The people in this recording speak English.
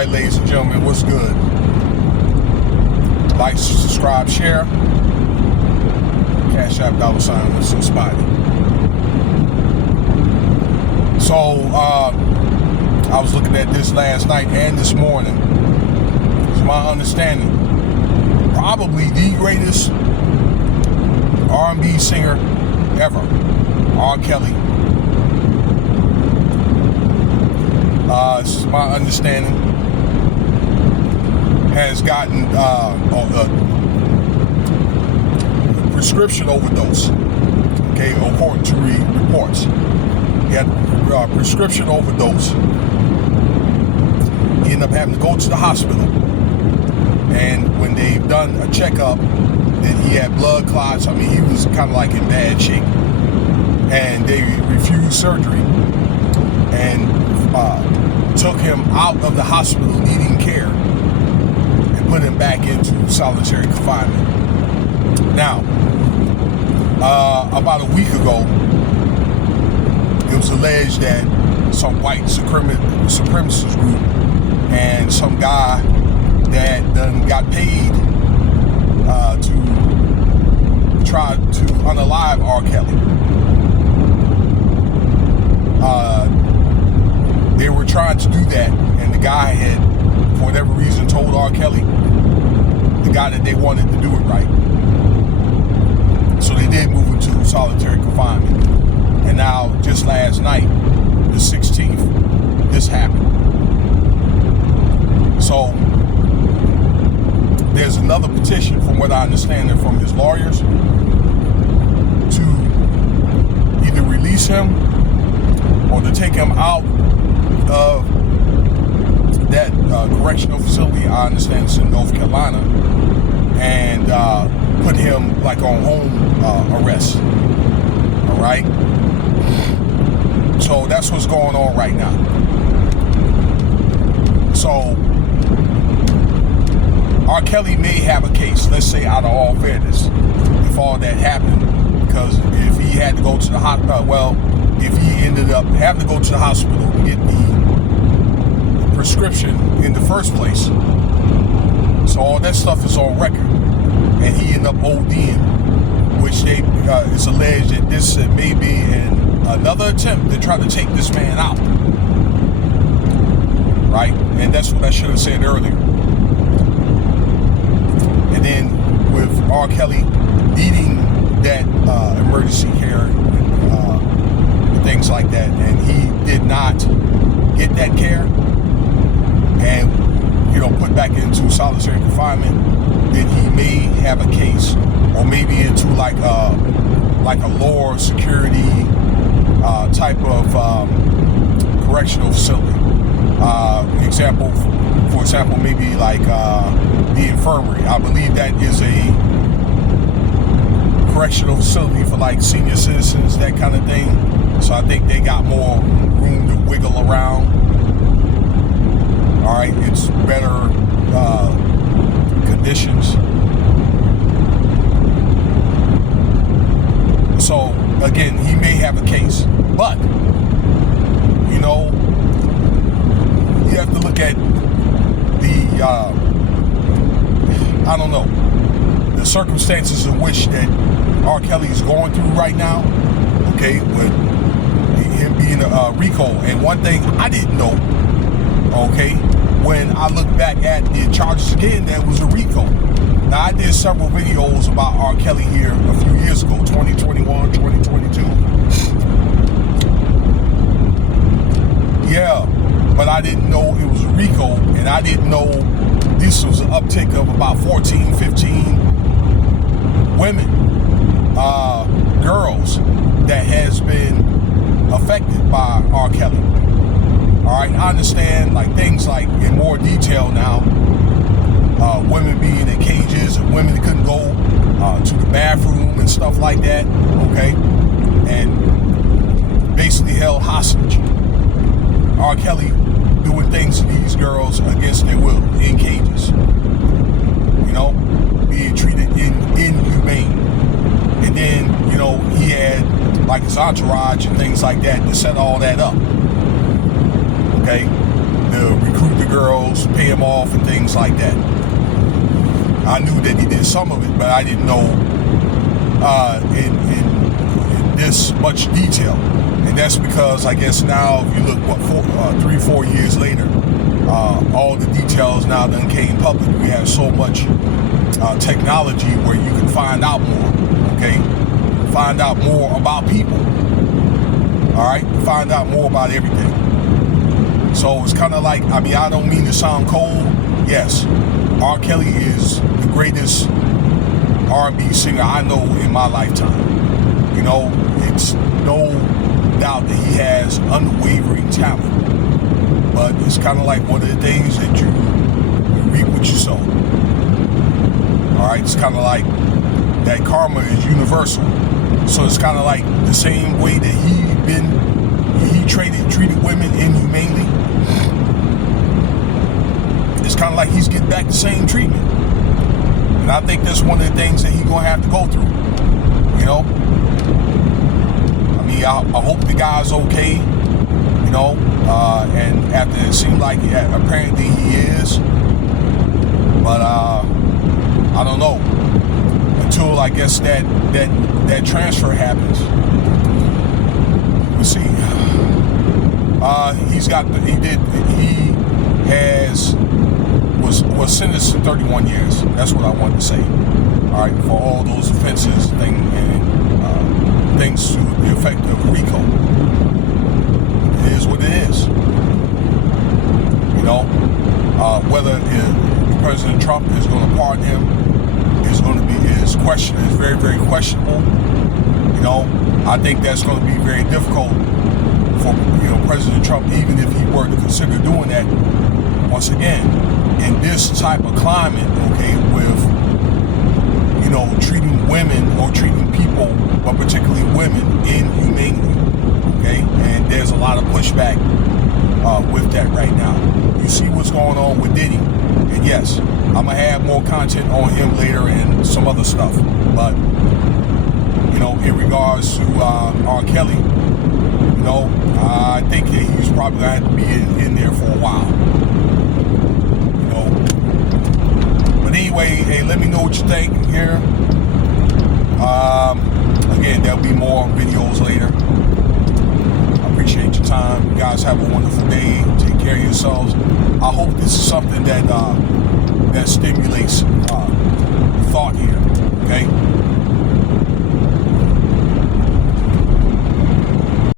Alright, ladies and gentlemen, what's good? Like, subscribe, share. Cash App, $, with some Spidey. So, I was looking at this last night and this morning. It's my understanding, probably the greatest R&B singer ever, R. Kelly. This is my understanding, has gotten a prescription overdose, okay, according to reports. He had a prescription overdose. He ended up having to go to the hospital, and when they've done a checkup, then he had blood clots. I mean, he was kind of like in bad shape, and they refused surgery and took him out of the hospital needing care and put him back into solitary confinement. Now, about a week ago, it was alleged that some white supremacist group and some guy that done got paid to try to unalive R. Kelly. They were trying to do that, and the guy had, for whatever reason, told R. Kelly, the guy that they wanted to do it right. So they did move into solitary confinement. And now, just last night, the 16th, this happened. So there's another petition, from what I understand, from his lawyers to either release him or to take him out of that correctional facility. I understand it's in North Carolina, and put him like on home arrest. All right. So that's what's going on right now. So R. Kelly may have a case, let's say, out of all fairness, if all that happened, because if he had to go to the hospital, if he ended up having to go to the hospital to get the prescription in the first place, so all that stuff is on record, and he ended up ODing, which it's alleged that this may be another attempt to try to take this man out, right? And that's what I should have said earlier. And then with R. Kelly needing that emergency care and things like that, and he did not get that care and put back into solitary confinement, then he may have a case, or maybe into like a lower security type of correctional facility. For example, maybe like the infirmary. I believe that is a correctional facility for like senior citizens, that kind of thing. So I think they got more room to wiggle around. All right, it's better conditions. So again, he may have a case, but you have to look at the the circumstances in which that R. Kelly is going through right now. Okay, with him being a RICO, and one thing I didn't know, okay, when I look back at the charges again, that was a RICO. Now, I did several videos about R. Kelly here a few years ago, 2021, 2022. Yeah, but I didn't know it was a RICO, and I didn't know this was an uptick of about 14, 15 women, girls that has been affected by R. Kelly. All right, I understand like things like in more detail now, women being in cages and women that couldn't go to the bathroom and stuff like that, okay, and basically held hostage. R. Kelly doing things to these girls against their will in cages, being treated inhumane. And then, he had like his entourage and things like that to set all that up. Okay, to recruit the girls, pay them off, and things like that. I knew that he did some of it, but I didn't know in this much detail. And that's because I guess now, if you look, 3-4 years later, all the details now done came public. We have so much technology where you can find out more, okay? Find out more about people, all right? Find out more about everything. So it's kind of like, I mean, I don't mean to sound cold. Yes, R. Kelly is the greatest R&B singer I know in my lifetime. You know, it's no doubt that he has unwavering talent. But it's kind of like one of the things that you reap what you sow. All right, it's kind of like that karma is universal. So it's kind of like the same way that he treated women inhumanely. It's kind of like he's getting back the same treatment. And I think that's one of the things that he's going to have to go through. You know? I mean, I hope the guy's okay. You know? And after it seemed like apparently he is. But I don't know. Until I guess that transfer happens. We'll see. Was sentenced to 31 years. That's what I wanted to say. All right, for all those offenses, things to the effect of RICO. It is what it is. You know, whether President Trump is going to pardon him is very, very questionable. You know, I think that's going to be very difficult for President Trump, even if he were to consider doing that. Once again, in this type of climate, okay, with treating women or treating people, but particularly women, inhumanely, okay, and there's a lot of pushback with that right now. You see what's going on with Diddy, and yes, I'm gonna have more content on him later and some other stuff, but in regards to R. Kelly, I think he's probably gonna have to be in there for a while. But anyway, hey, let me know what you think here. Again, there'll be more videos later. I appreciate your time. You guys have a wonderful day. Take care of yourselves. I hope this is something that stimulates thought here. Okay.